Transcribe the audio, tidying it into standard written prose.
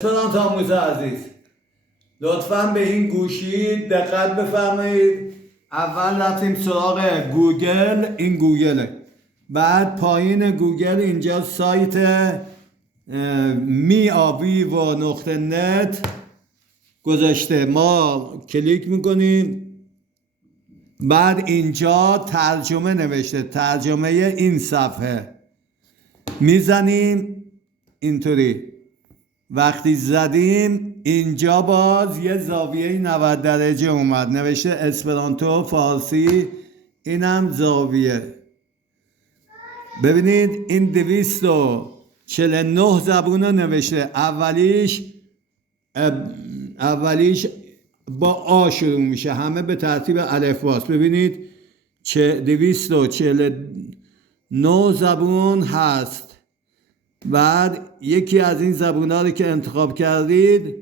اسپرانتو آموز عزیز، لطفاً به این گوشی دقت بفرمایید. اول رفتیم سراغ گوگل، این گوگله. بعد پایین گوگل اینجا سایت miavivo.net گذاشته، ما کلیک میکنیم. بعد اینجا ترجمه نوشته، ترجمه این صفحه میزنیم اینطوری. وقتی زدیم اینجا باز یه زاویه 90 درجه اومد، نوشته اسپرانتو فارسی، اینم زاویه. ببینید این 249 زبون رو نوشته. اولیش با آ شروع میشه، همه به ترتیب الفباست. ببینید 249 زبون هست. بعد یکی از این زبون‌ها رو که انتخاب کردید